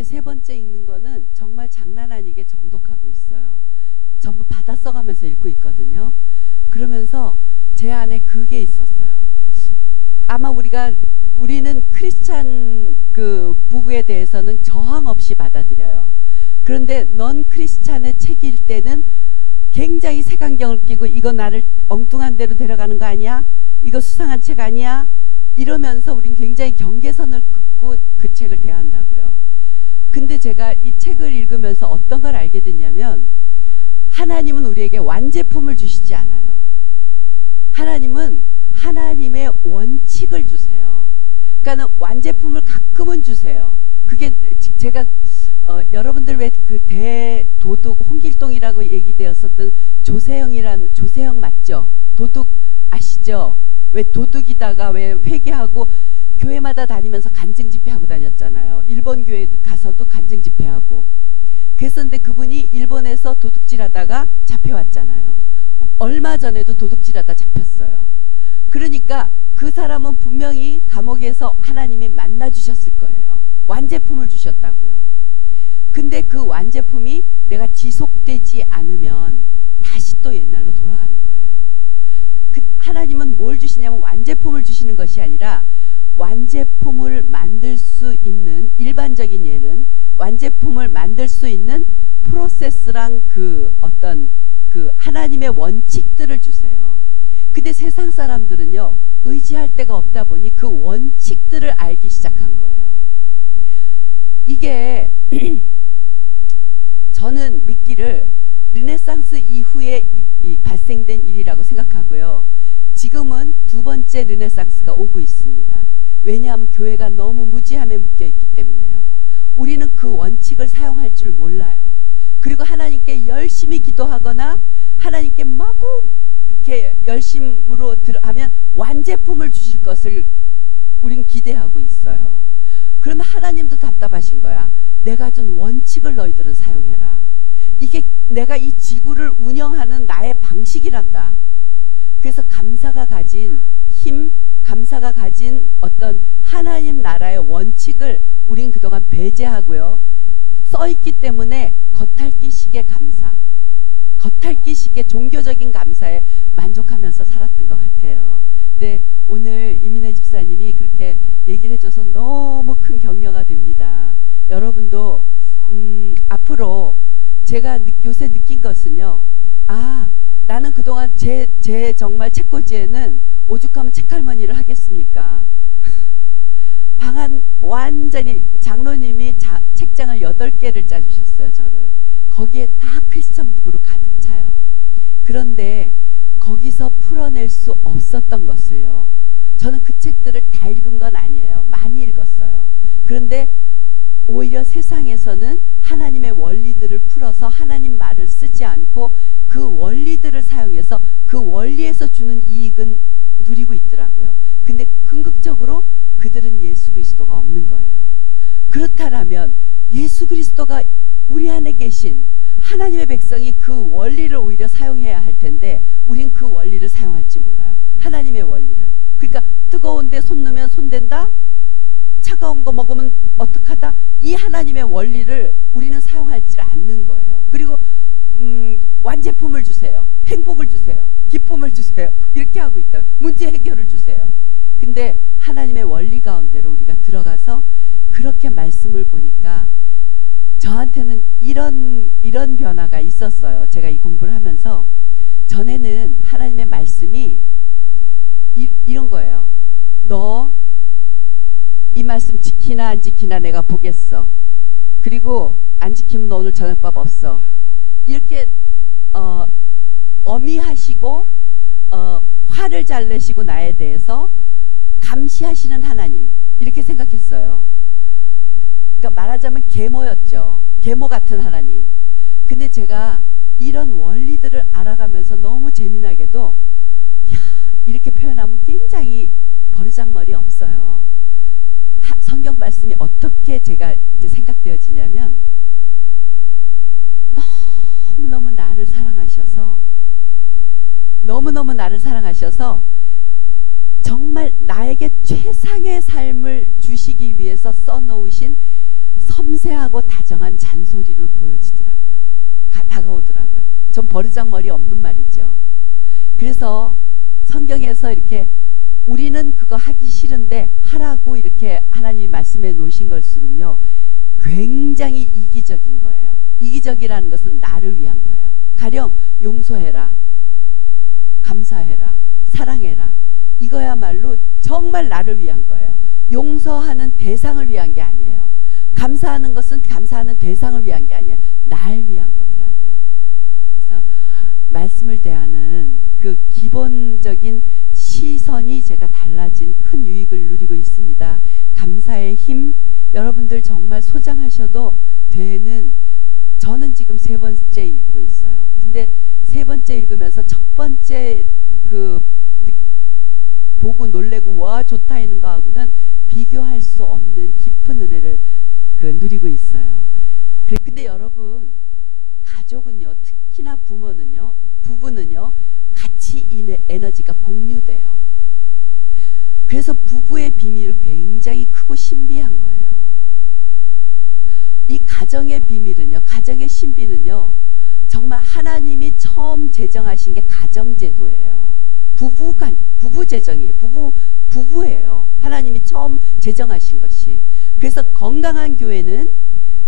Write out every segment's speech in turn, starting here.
근데 세 번째 읽는 거는 정말 장난 아니게 정독하고 있어요. 전부 받아 써가면서 읽고 있거든요. 그러면서 제 안에 그게 있었어요. 아마 우리는 크리스찬 그 부부에 대해서는 저항 없이 받아들여요. 그런데 넌 크리스찬의 책일 때는 굉장히 색안경을 끼고 이거 나를 엉뚱한 데로 데려가는 거 아니야? 이거 수상한 책 아니야? 이러면서 우린 굉장히 경계선을 긋고 그 책을 대한다고요. 근데 제가 이 책을 읽으면서 어떤 걸 알게 됐냐면 하나님은 우리에게 완제품을 주시지 않아요. 하나님은 하나님의 원칙을 주세요. 그러니까 완제품을 가끔은 주세요. 그게 제가 여러분들 왜 그 대도둑 홍길동이라고 얘기되었었던 조세형 맞죠? 도둑 아시죠? 왜 도둑이다가 왜 회개하고 교회마다 다니면서 간증 집회하고 다녔잖아요. 일본 교회 가서도 간증 집회하고. 그랬었는데 그분이 일본에서 도둑질하다가 잡혀왔잖아요. 얼마 전에도 도둑질하다 잡혔어요. 그러니까 그 사람은 분명히 감옥에서 하나님이 만나주셨을 거예요. 완제품을 주셨다고요. 근데 그 완제품이 내가 지속되지 않으면 다시 또 옛날로 돌아가는 거예요. 하나님은 뭘 주시냐면 완제품을 주시는 것이 아니라 완제품을 만들 수 있는, 일반적인 예는 완제품을 만들 수 있는 프로세스랑 그 어떤 그 하나님의 원칙들을 주세요. 근데 세상 사람들은요, 의지할 데가 없다 보니 그 원칙들을 알기 시작한 거예요. 이게 저는 믿기를 르네상스 이후에 발생된 일이라고 생각하고요. 지금은 두 번째 르네상스가 오고 있습니다. 왜냐하면 교회가 너무 무지함에 묶여있기 때문에요. 우리는 그 원칙을 사용할 줄 몰라요. 그리고 하나님께 열심히 기도하거나 하나님께 마구 이렇게 열심으로 하면 완제품을 주실 것을 우린 기대하고 있어요. 그러면 하나님도 답답하신 거야. 내가 준 원칙을 너희들은 사용해라. 이게 내가 이 지구를 운영하는 나의 방식이란다. 그래서 감사가 가진 힘, 감사가 가진 어떤 하나님 나라의 원칙을 우린 그동안 배제하고요. 써있기 때문에 겉핥기식의 감사, 겉핥기식의 종교적인 감사에 만족하면서 살았던 것 같아요. 근데 오늘 이민혜 집사님이 그렇게 얘기를 해줘서 너무 큰 격려가 됩니다. 여러분도 앞으로 제가 요새 느낀 것은요. 나는 그동안 제 정말 책꽂이에는 오죽하면 책할머니를 하겠습니까? 방안 완전히 장로님이 책장을 8개를 짜주셨어요. 저를. 거기에 다 크리스천 북으로 가득 차요. 그런데 거기서 풀어낼 수 없었던 것을요. 저는 그 책들을 다 읽은 건 아니에요. 많이 읽었어요. 그런데 오히려 세상에서는 하나님의 원리들을 풀어서 하나님 말을 쓰지 않고 그 원리들을 사용해서 그 원리에서 주는 이익은 누리고 있더라고요. 근데 궁극적으로 그들은 예수 그리스도가 없는 거예요. 그렇다면 예수 그리스도가 우리 안에 계신 하나님의 백성이 그 원리를 오히려 사용해야 할 텐데 우린 그 원리를 사용할지 몰라요. 하나님의 원리를. 그러니까 뜨거운데 손 넣으면 손댄다? 차가운 거 먹으면 어떡하다? 이 하나님의 원리를 우리는 사용하지 않는 거예요. 그리고 완제품을 주세요. 행복을 주세요. 기쁨을 주세요. 이렇게 하고 있다. 문제 해결을 주세요. 근데 하나님의 원리 가운데로 우리가 들어가서 그렇게 말씀을 보니까 저한테는 이런 변화가 있었어요. 제가 이 공부를 하면서 전에는 하나님의 말씀이 이런 거예요. 너 이 말씀 지키나 안 지키나 내가 보겠어. 그리고 안 지키면 너 오늘 저녁밥 없어. 이렇게 어미하시고 화를 잘 내시고 나에 대해서 감시하시는 하나님, 이렇게 생각했어요. 그러니까 말하자면 계모였죠. 계모 같은 하나님. 근데 제가 이런 원리들을 알아가면서 너무 재미나게도 이렇게 표현하면 굉장히 버르장머리 없어요. 성경 말씀이 어떻게 제가 이제 생각되어지냐면 너무너무 나를 사랑하셔서 정말 나에게 최상의 삶을 주시기 위해서 써놓으신 섬세하고 다정한 잔소리로 보여지더라고요. 다가오더라고요. 전 버르장머리 없는 말이죠. 그래서 성경에서 이렇게 우리는 그거 하기 싫은데 하라고 이렇게 하나님이 말씀해 놓으신 것으로는요, 굉장히 이기적인 거예요. 이기적이라는 것은 나를 위한 거예요. 가령 용서해라, 감사해라, 사랑해라, 이거야말로 정말 나를 위한 거예요. 용서하는 대상을 위한 게 아니에요. 감사하는 것은 감사하는 대상을 위한 게 아니에요. 날 위한 거더라고요. 그래서 말씀을 대하는 그 기본적인 시선이 제가 달라진 큰 유익을 누리고 있습니다. 감사의 힘, 여러분들 정말 소장하셔도 되는, 저는 지금 3번째 읽고 있어요. 근데 3번째 읽으면서 첫 번째 그 보고 놀래고 와 좋다 하는 거하고는 비교할 수 없는 깊은 은혜를 누리고 있어요. 근데 여러분, 가족은요, 특히나 부부는요 같이 에너지가 공유돼요. 그래서 부부의 비밀은 굉장히 크고 신비한 거예요. 이 가정의 비밀은요, 가정의 신비는요, 정말 하나님이 처음 제정하신 게 가정제도예요. 부부 제정이에요. 부부예요. 하나님이 처음 제정하신 것이. 그래서 건강한 교회는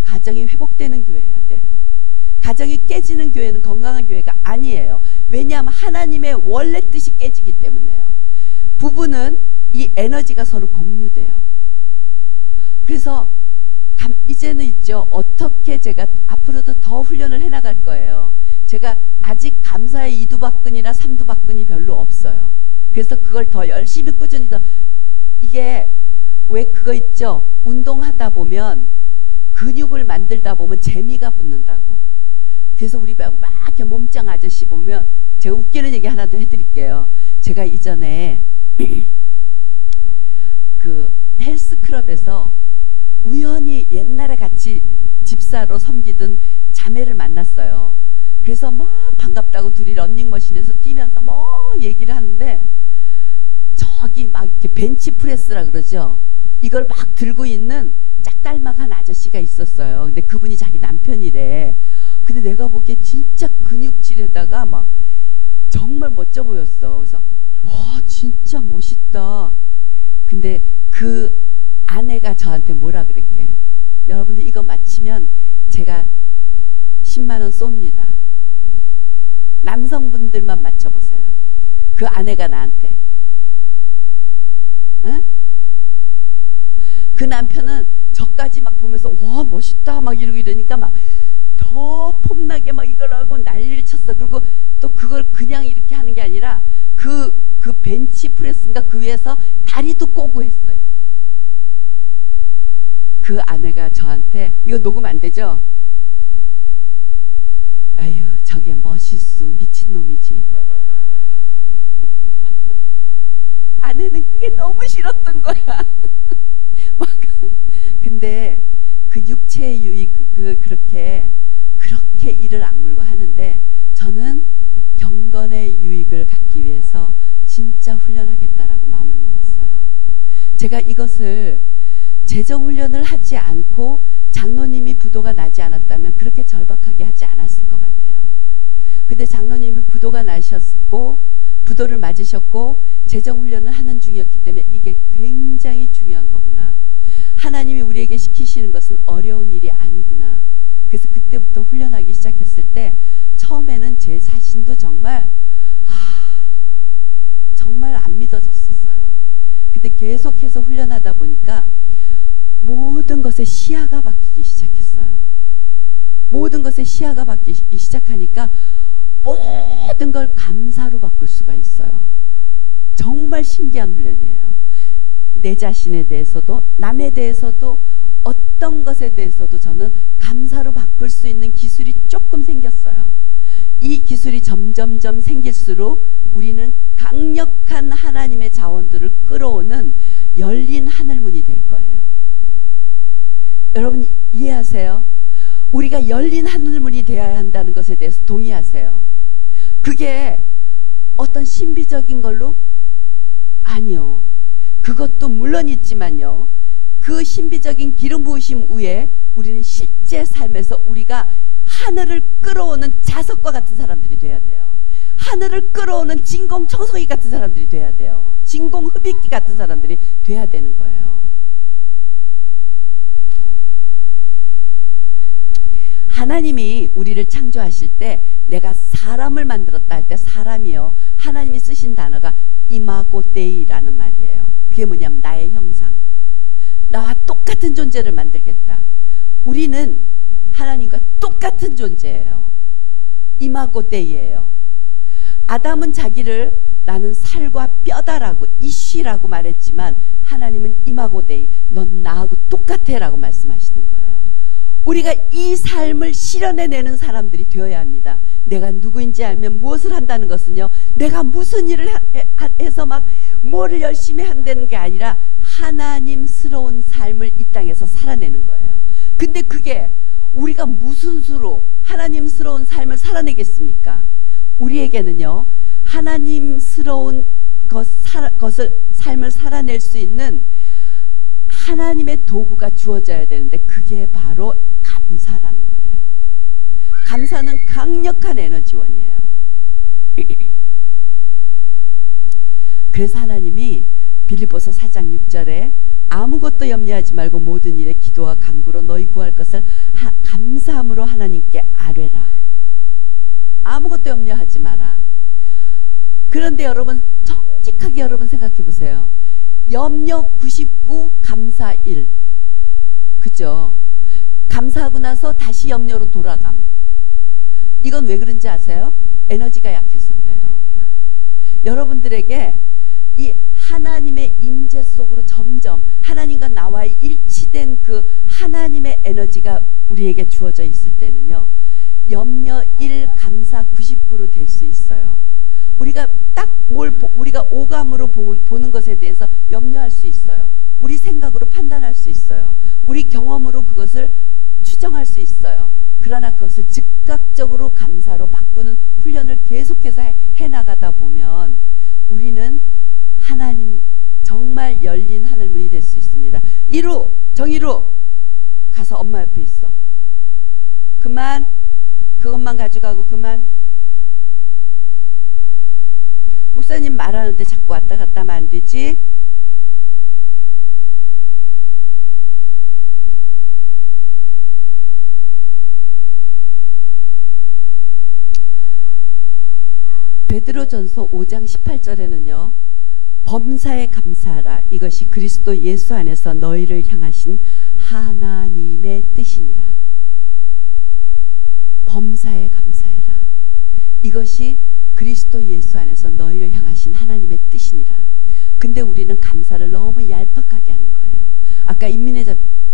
가정이 회복되는 교회여야 돼요. 가정이 깨지는 교회는 건강한 교회가 아니에요. 왜냐하면 하나님의 원래 뜻이 깨지기 때문에요. 부부는 이 에너지가 서로 공유돼요. 그래서 이제는 있죠, 어떻게 제가 앞으로도 더 훈련을 해나갈 거예요. 제가 아직 감사의 2두박근이나 3두박근이 별로 없어요. 그래서 그걸 더 열심히 꾸준히 더, 이게 왜 그거 있죠, 운동하다 보면 근육을 만들다 보면 재미가 붙는다고. 그래서 우리 막 이렇게 몸짱 아저씨 보면, 제가 웃기는 얘기 하나 더 해드릴게요. 제가 이전에 그 헬스클럽에서 우연히 옛날에 같이 집사로 섬기던 자매를 만났어요. 그래서 막 반갑다고 둘이 런닝머신에서 뛰면서 뭐 얘기를 하는데, 저기 막 이렇게 벤치프레스라 그러죠, 이걸 막 들고 있는 짝달막한 아저씨가 있었어요. 근데 그분이 자기 남편이래. 근데 내가 보기에 진짜 근육질에다가 막 정말 멋져 보였어. 그래서 와 진짜 멋있다. 근데 그 아내가 저한테 뭐라 그랬게, 여러분들 이거 마치면 제가 10만원 쏩니다. 남성분들만 맞춰보세요. 그 아내가 나한테, 응? 그 남편은 저까지 막 보면서 와 멋있다 막 이러고 이러니까 막 더 폼나게 막 이걸 하고 난리를 쳤어. 그리고 또 그걸 그냥 이렇게 하는 게 아니라 그 벤치프레스인가 그 위에서 다리도 꼬고 했어요. 그 아내가 저한테, 이거 녹음 안 되죠? 아유 저게 멋있어, 미친놈이지. 아내는 그게 너무 싫었던 거야. 막 근데 그 육체의 유익, 그렇게 이를 악물고 하는데, 저는 경건의 유익을 갖기 위해서 진짜 훈련하겠다라고 마음을 먹었어요. 제가 이것을 재정훈련을 하지 않고 장로님이 부도가 나지 않았다면 그렇게 절박하게 하지 않았을 것 같아요. 근데 장로님이 부도가 나셨고 부도를 맞으셨고 재정훈련을 하는 중이었기 때문에 이게 굉장히 중요한 거구나. 하나님이 우리에게 시키시는 것은 어려운 일이 아니구나. 그래서 그때부터 훈련하기 시작했을 때 처음에는 제 자신도 정말 정말 안 믿어졌었어요. 근데 계속해서 훈련하다 보니까 모든 것에 시야가 바뀌기 시작했어요. 모든 것에 시야가 바뀌기 시작하니까 모든 걸 감사로 바꿀 수가 있어요. 정말 신기한 훈련이에요. 내 자신에 대해서도 남에 대해서도 어떤 것에 대해서도 저는 감사로 바꿀 수 있는 기술이 조금 생겼어요. 이 기술이 점점점 생길수록 우리는 강력한 하나님의 자원들을 끌어오는 열린 하늘문이 될 거예요. 여러분 이해하세요? 우리가 열린 하늘문이 되어야 한다는 것에 대해서 동의하세요? 그게 어떤 신비적인 걸로? 아니요. 그것도 물론 있지만요, 그 신비적인 기름 부으심 위에 우리는 실제 삶에서 우리가 하늘을 끌어오는 자석과 같은 사람들이 돼야 돼요. 하늘을 끌어오는 진공 청소기 같은 사람들이 돼야 돼요. 진공 흡입기 같은 사람들이 돼야 되는 거예요. 하나님이 우리를 창조하실 때 내가 사람을 만들었다 할 때 사람이요, 하나님이 쓰신 단어가 이마고 데이라는 말이에요. 그게 뭐냐면 나의 형상, 나와 똑같은 존재를 만들겠다. 우리는 하나님과 똑같은 존재예요. 이마고 데이예요. 아담은 자기를 나는 살과 뼈다라고 이쉬라고 말했지만 하나님은 이마고 데이, 넌 나하고 똑같아 라고 말씀하시는 거예요. 우리가 이 삶을 실현해내는 사람들이 되어야 합니다. 내가 누구인지 알면 무엇을 한다는 것은요, 내가 무슨 일을 해서 막 뭐를 열심히 한다는 게 아니라 하나님스러운 삶을 이 땅에서 살아내는 거예요. 근데 그게 우리가 무슨 수로 하나님스러운 삶을 살아내겠습니까? 우리에게는요, 하나님스러운 삶을 살아낼 수 있는 하나님의 도구가 주어져야 되는데 그게 바로 감사라는 거예요. 감사는 강력한 에너지원이에요. 그래서 하나님이 빌립보서 4장 6절에 아무것도 염려하지 말고 모든 일에 기도와 간구로 너희 구할 것을 감사함으로 하나님께 아뢰라. 아무것도 염려하지 마라. 그런데 여러분, 정직하게 여러분 생각해 보세요. 염려 99, 감사 1. 그죠? 감사하고 나서 다시 염려로 돌아감. 이건 왜 그런지 아세요? 에너지가 약해서 그래요. 여러분들에게 이 하나님의 임재 속으로 점점 하나님과 나와의 일치된 그 하나님의 에너지가 우리에게 주어져 있을 때는요, 염려 1, 감사 99로 될 수 있어요. 우리가 딱 우리가 오감으로 보는 것에 대해서 염려할 수 있어요. 우리 생각으로 판단할 수 있어요. 우리 경험으로 그것을 추정할 수 있어요. 그러나 그것을 즉각적으로 감사로 바꾸는 훈련을 계속해서 해나가다 보면 우리는 하나님 정말 열린 하늘문이 될 수 있습니다. 이루, 정의루 가서 엄마 옆에 있어. 그만. 그것만 가져가고 그만. 목사님 말하는데 자꾸 왔다 갔다 하면 안 되지? 베드로전서 5장 18절에는요, 범사에 감사하라. 이것이 그리스도 예수 안에서 너희를 향하신 하나님의 뜻이니라. 범사에 감사해라. 이것이 그리스도 예수 안에서 너희를 향하신 하나님의 뜻이니라. 근데 우리는 감사를 너무 얄팍하게 하는 거예요. 아까 임민혜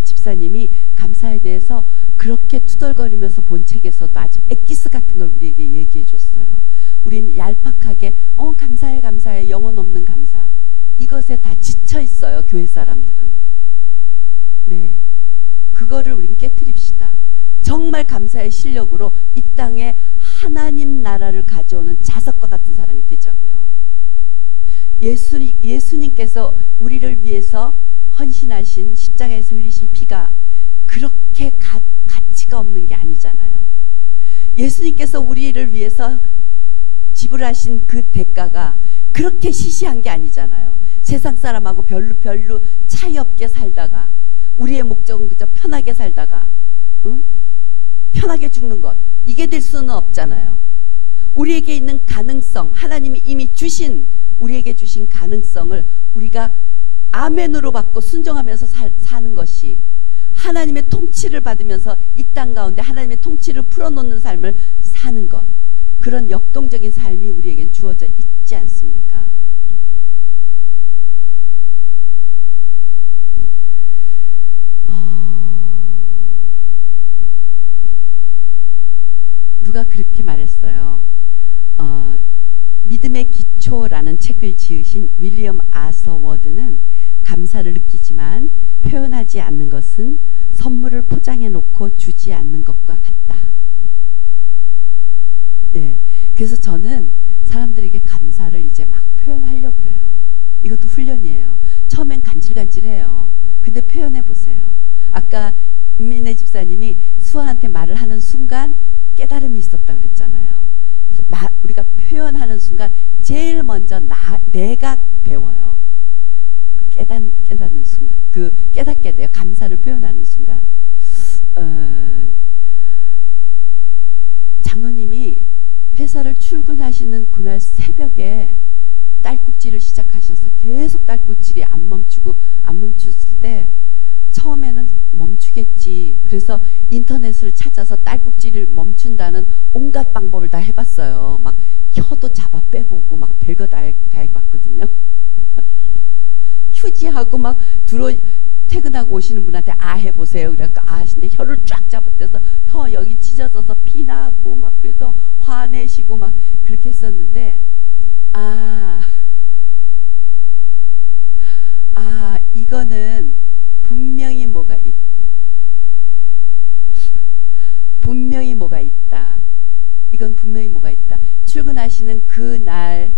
집사님이 감사에 대해서 그렇게 투덜거리면서 본 책에서도 아주 엑기스 같은 걸 우리에게 얘기해 줬어요. 우린 얄팍하게 감사해 감사해, 영혼 없는 감사, 이것에 다 지쳐 있어요. 교회 사람들은. 네, 그거를 우린 깨트립시다. 정말 감사의 실력으로 이 땅에 하나님 나라를 가져오는 자석과 같은 사람이 되자고요. 예수님께서 우리를 위해서 헌신하신 십자가에서 흘리신 피가 그렇게 가치가 없는 게 아니잖아요. 예수님께서 우리를 위해서 지불하신 그 대가가 그렇게 시시한 게 아니잖아요. 세상 사람하고 별로 차이 없게 살다가 우리의 목적은 그저 편하게 살다가 편하게 죽는 것, 이게 될 수는 없잖아요. 우리에게 있는 가능성, 하나님이 이미 우리에게 주신 가능성을 우리가 아멘으로 받고 순종하면서 사는 것이, 하나님의 통치를 받으면서 이 땅 가운데 하나님의 통치를 풀어놓는 삶을 사는 것, 그런 역동적인 삶이 우리에겐 주어져 있지 않습니까? 누가 그렇게 말했어요. 믿음의 기초라는 책을 지으신 윌리엄 아서 워드는 감사를 느끼지만 표현하지 않는 것은 선물을 포장해 놓고 주지 않는 것과 같다. 네, 그래서 저는 사람들에게 감사를 이제 막 표현하려고 그래요. 이것도 훈련이에요. 처음엔 간질간질해요. 근데 표현해 보세요. 아까 임민혜 집사님이 수아한테 말을 하는 순간 깨달음이 있었다 그랬잖아요. 우리가 표현하는 순간 제일 먼저 내가 배워요. 깨닫는 순간, 그 깨닫게 돼요. 감사를 표현하는 순간. 장로님이 회사를 출근하시는 그날 새벽에 딸꾹질을 시작하셔서 계속 딸꾹질이 안 멈췄을 때 처음에는 멈추겠지. 그래서 인터넷을 찾아서 딸꾹질을 멈춘다는 온갖 방법을 다 해봤어요. 막 혀도 잡아 빼보고 막 별거 다 해봤거든요. 휴지하고 막 퇴근하고 오시는 분한테 아 해보세요. 그래갖고 아 하시는데 혀를 쫙 잡아떼서 혀 여기 찢어져서 피나고 막 그래서 화내시고 막 그렇게 했었는데 이거는 분명히 뭐가 있다. 이건 분명히 뭐가 있다. 출근하시는 그날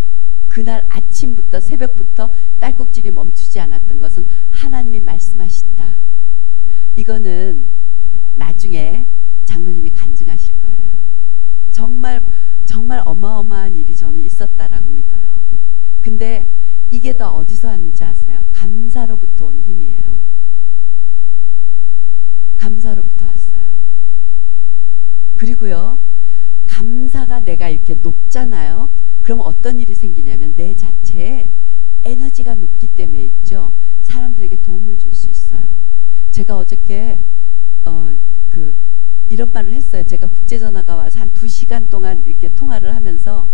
아침부터 새벽부터 딸꾹질이 멈추지 않았던 것은 하나님이 말씀하신다. 이거는 나중에 장로님이 간증하실 거예요. 정말 어마어마한 일이 저는 있었다라고 믿어요. 근데 이게 다 어디서 왔는지 아세요? 감사로부터 온 힘이에요. 감사로부터 왔어요. 그리고요, 감사가 내가 이렇게 높잖아요. 그럼 어떤 일이 생기냐면 내 자체에 에너지가 높기 때문에 있죠. 사람들에게 도움을 줄 수 있어요. 제가 어저께 이런 말을 했어요. 제가 국제전화가 와서 한 2시간 동안 이렇게 통화를 하면서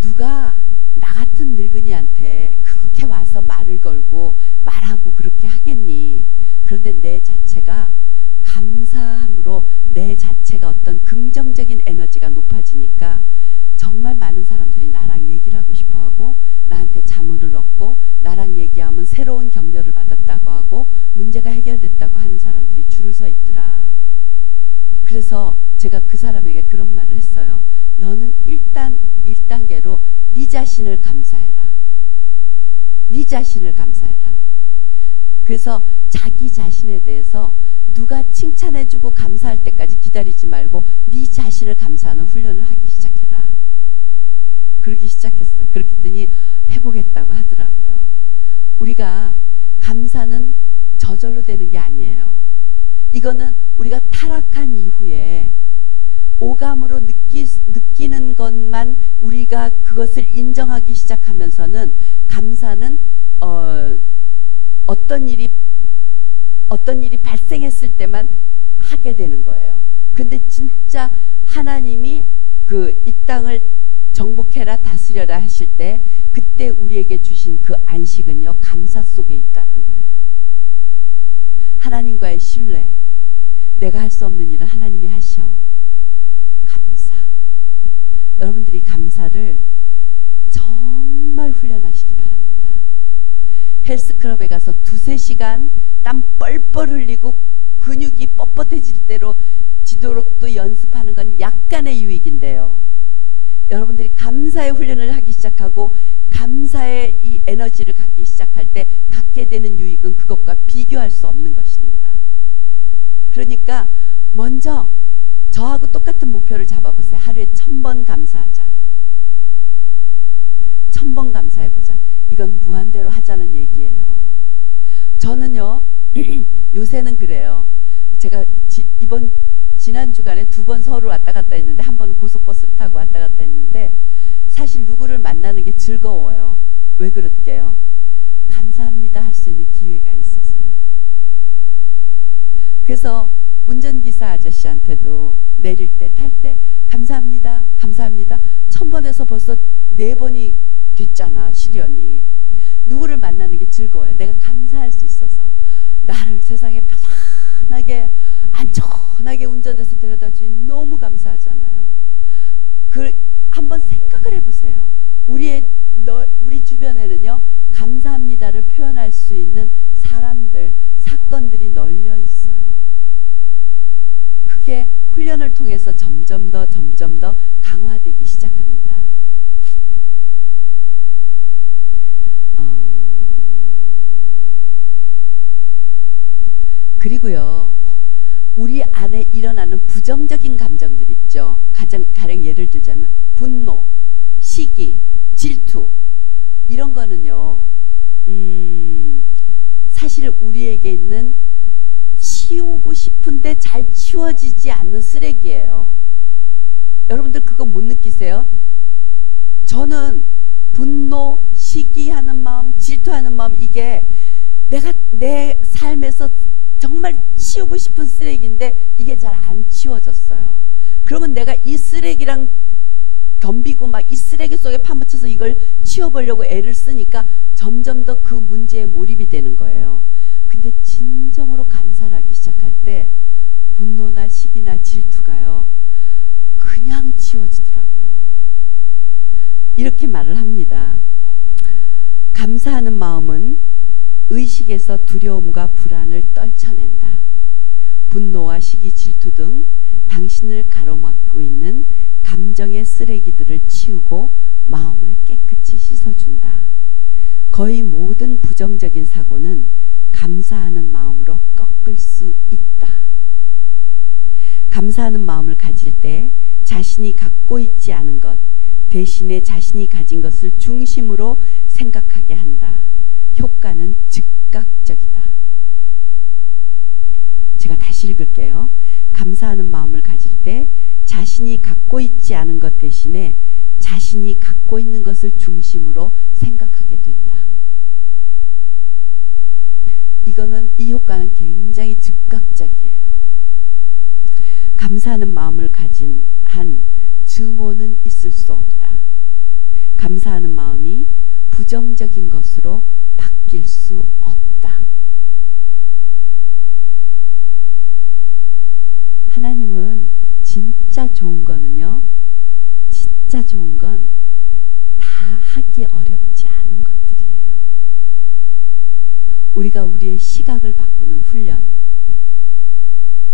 누가 나 같은 늙은이한테 그렇게 와서 말을 걸고 말하고 그렇게 하겠니? 그런데 내 자체가 감사함으로 내 자체가 어떤 긍정적인 에너지가 높아지니까 정말 많은 사람들이 나랑 얘기를 하고 싶어하고 나한테 자문을 얻고 나랑 얘기하면 새로운 격려를 받았다고 하고 문제가 해결됐다고 하는 사람들이 줄을 서 있더라. 그래서 제가 그 사람에게 그런 말을 했어요. 너는 일단 1단계로 네 자신을 감사해라. 네 자신을 감사해라. 그래서 자기 자신에 대해서 누가 칭찬해주고 감사할 때까지 기다리지 말고 네 자신을 감사하는 훈련을 하기 시작해라. 그러기 시작했어. 그렇게 했더니 해보겠다고 하더라고요. 우리가 감사는 저절로 되는 게 아니에요. 이거는 우리가 타락한 이후에 오감으로 느끼는 것만 우리가 그것을 인정하기 시작하면서는 감사는 어떤 일이 발생했을 때만 하게 되는 거예요. 근데 진짜 하나님이 이 땅을 정복해라 다스려라 하실 때 그때 우리에게 주신 그 안식은요, 감사 속에 있다는 거예요. 하나님과의 신뢰. 내가 할 수 없는 일을 하나님이 하셔. 감사. 여러분들이 감사를 정말 훈련하시기 바랍니다. 헬스클럽에 가서 2-3시간 땀 뻘뻘 흘리고 근육이 뻣뻣해질 대로 지도록 또 연습하는 건 약간의 유익인데요. 여러분들이 감사의 훈련을 하기 시작하고 감사의 이 에너지를 갖기 시작할 때 갖게 되는 유익은 그것과 비교할 수 없는 것입니다. 그러니까 먼저 저하고 똑같은 목표를 잡아보세요. 하루에 1000번 감사하자. 1000번 감사해보자. 이건 무한대로 하자는 얘기예요. 저는요 요새는 그래요. 제가 지난 주간에 2번 서울을 왔다 갔다 했는데 한 번은 고속버스를 타고 왔다 갔다 했는데 사실 누구를 만나는 게 즐거워요. 왜 그럴게요? 감사합니다 할 수 있는 기회가 있어서요. 그래서 운전기사 아저씨한테도 내릴 때 탈 때 감사합니다 감사합니다 1000번에서 벌써 4번이 됐잖아. 시련이 누구를 만나는 게 즐거워요. 내가 감사할 수 있어서 나를 세상에 편안하게 안전하게 운전해서 데려다 주니 너무 감사하잖아요. 한번 생각을 해보세요. 우리 주변에는요 감사합니다를 표현할 수 있는 사람들, 사건들이 널려 있어요. 그게 훈련을 통해서 점점 더 강화되기 시작합니다. 그리고요, 우리 안에 일어나는 부정적인 감정들 있죠. 가령 예를 들자면 분노, 시기, 질투, 이런 거는요, 사실 우리에게 있는 치우고 싶은데 잘 치워지지 않는 쓰레기예요. 여러분들 그거 못 느끼세요? 저는 분노, 시기하는 마음, 질투하는 마음, 이게 내가 내 삶에서 정말 치우고 싶은 쓰레기인데 이게 잘 안 치워졌어요. 그러면 내가 이 쓰레기랑 덤비고 막 이 쓰레기 속에 파묻혀서 이걸 치워보려고 애를 쓰니까 점점 더 그 문제에 몰입이 되는 거예요. 근데 진정으로 감사를 하기 시작할 때 분노나 시기나 질투가요, 그냥 치워지더라고요. 이렇게 말을 합니다. 감사하는 마음은 의식에서 두려움과 불안을 떨쳐낸다. 분노와 시기, 질투 등 당신을 가로막고 있는 감정의 쓰레기들을 치우고 마음을 깨끗이 씻어준다. 거의 모든 부정적인 사고는 감사하는 마음으로 꺾을 수 있다. 감사하는 마음을 가질 때 자신이 갖고 있지 않은 것 대신에 자신이 가진 것을 중심으로 생각하게 한다. 효과는 즉각적이다. 제가 다시 읽을게요. 감사하는 마음을 가질 때 자신이 갖고 있지 않은 것 대신에 자신이 갖고 있는 것을 중심으로 생각하게 된다. 이 효과는 굉장히 즉각적이에요. 감사하는 마음을 가진 한 증오는 있을 수 없다. 감사하는 마음이 부정적인 것으로 바뀔 수 없다. 하나님은 진짜 좋은 거는요, 진짜 좋은 건 다 하기 어렵지 않은 것들이에요. 우리가 우리의 시각을 바꾸는 훈련,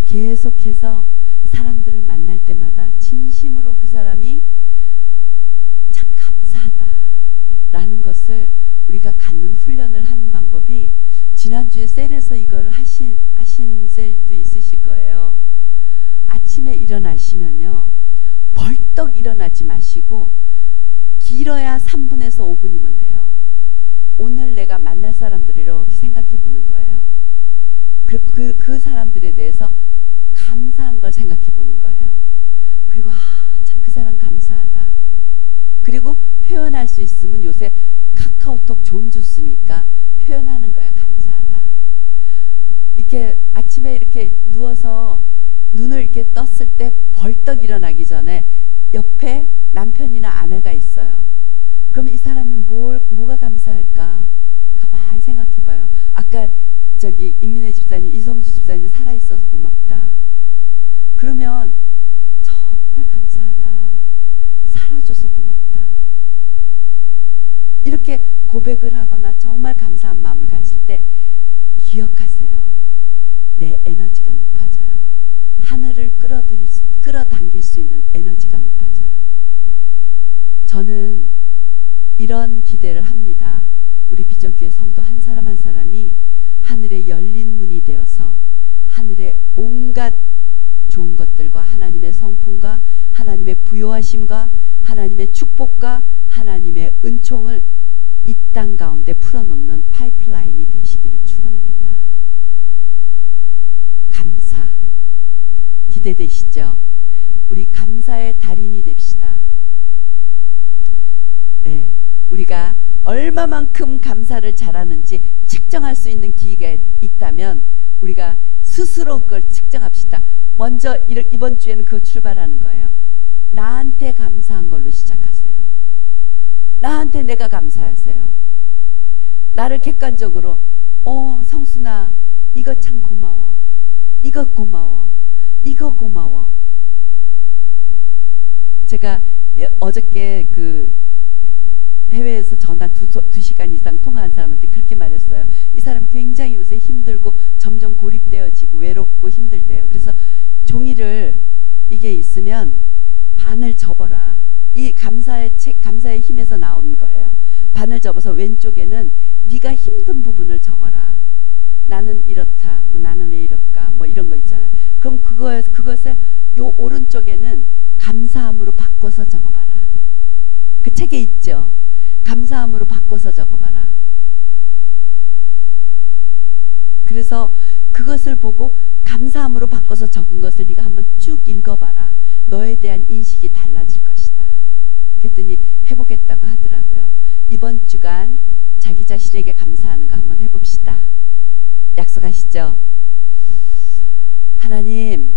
계속해서 사람들을 만날 때마다 진심으로 그 사람이 참 감사하다 라는 것을 우리가 갖는 훈련을 하는 방법이, 지난주에 셀에서 이걸 하신 셀도 있으실 거예요. 아침에 일어나시면요, 벌떡 일어나지 마시고 길어야 3분에서 5분이면 돼요. 오늘 내가 만날 사람들을 이렇게 생각해 보는 거예요. 그 사람들에 대해서 감사한 걸 생각해 보는 거예요. 그리고 참 그 사람 감사하다. 그리고 표현할 수 있으면 요새 카카오톡 좀 좋습니까? 표현하는 거예요. 감사하다. 이렇게 아침에 이렇게 누워서 눈을 이렇게 떴을 때 벌떡 일어나기 전에 옆에 남편이나 아내가 있어요. 그러면 이 사람이 뭐가 감사할까? 가만히 생각해봐요. 아까 저기 임민혜 집사님, 이성주 집사님 살아있어서 고맙다. 그러면 정말 감사하다. 살아줘서 고맙다. 이렇게 고백을 하거나 정말 감사한 마음을 가질 때 기억하세요. 내 에너지가 높아져요. 하늘을 끌어당길 수 있는 에너지가 높아져요. 저는 이런 기대를 합니다. 우리 비전교회 성도 한 사람 한 사람이 하늘의 열린 문이 되어서 하늘의 온갖 좋은 것들과 하나님의 성품과 하나님의 부요하심과 하나님의 축복과 하나님의 은총을 이 땅 가운데 풀어놓는 파이프라인이 되시기를 축원합니다. 감사 기대되시죠? 우리 감사의 달인이 됩시다. 네, 우리가 얼마만큼 감사를 잘하는지 측정할 수 있는 기회가 있다면 우리가 스스로 그걸 측정합시다. 먼저 이번 주에는 그거 출발하는 거예요. 나한테 감사한 걸로 시작하세요. 나한테 내가 감사하세요. 나를 객관적으로 성순아 이거 참 고마워. 이거 고마워. 이거 고마워. 제가 어저께 그 해외에서 전화 2시간 이상 통화한 사람한테 그렇게 말했어요. 이 사람 굉장히 요새 힘들고 점점 고립되어지고 외롭고 힘들대요. 그래서 종이를 이게 있으면 반을 접어라. 이 감사의 힘에서 나온 거예요. 반을 접어서 왼쪽에는 네가 힘든 부분을 적어라. 나는 이렇다, 뭐 나는 왜 이럴까, 뭐 이런 거 있잖아요. 그럼 그것을 요 오른쪽에는 감사함으로 바꿔서 적어봐라. 그 책에 있죠. 감사함으로 바꿔서 적어봐라. 그래서 그것을 보고 감사함으로 바꿔서 적은 것을 네가 한번 쭉 읽어봐라. 너에 대한 인식이 달라질 것이다. 그랬더니 해보겠다고 하더라고요. 이번 주간 자기 자신에게 감사하는 거 한번 해봅시다. 약속하시죠? 하나님,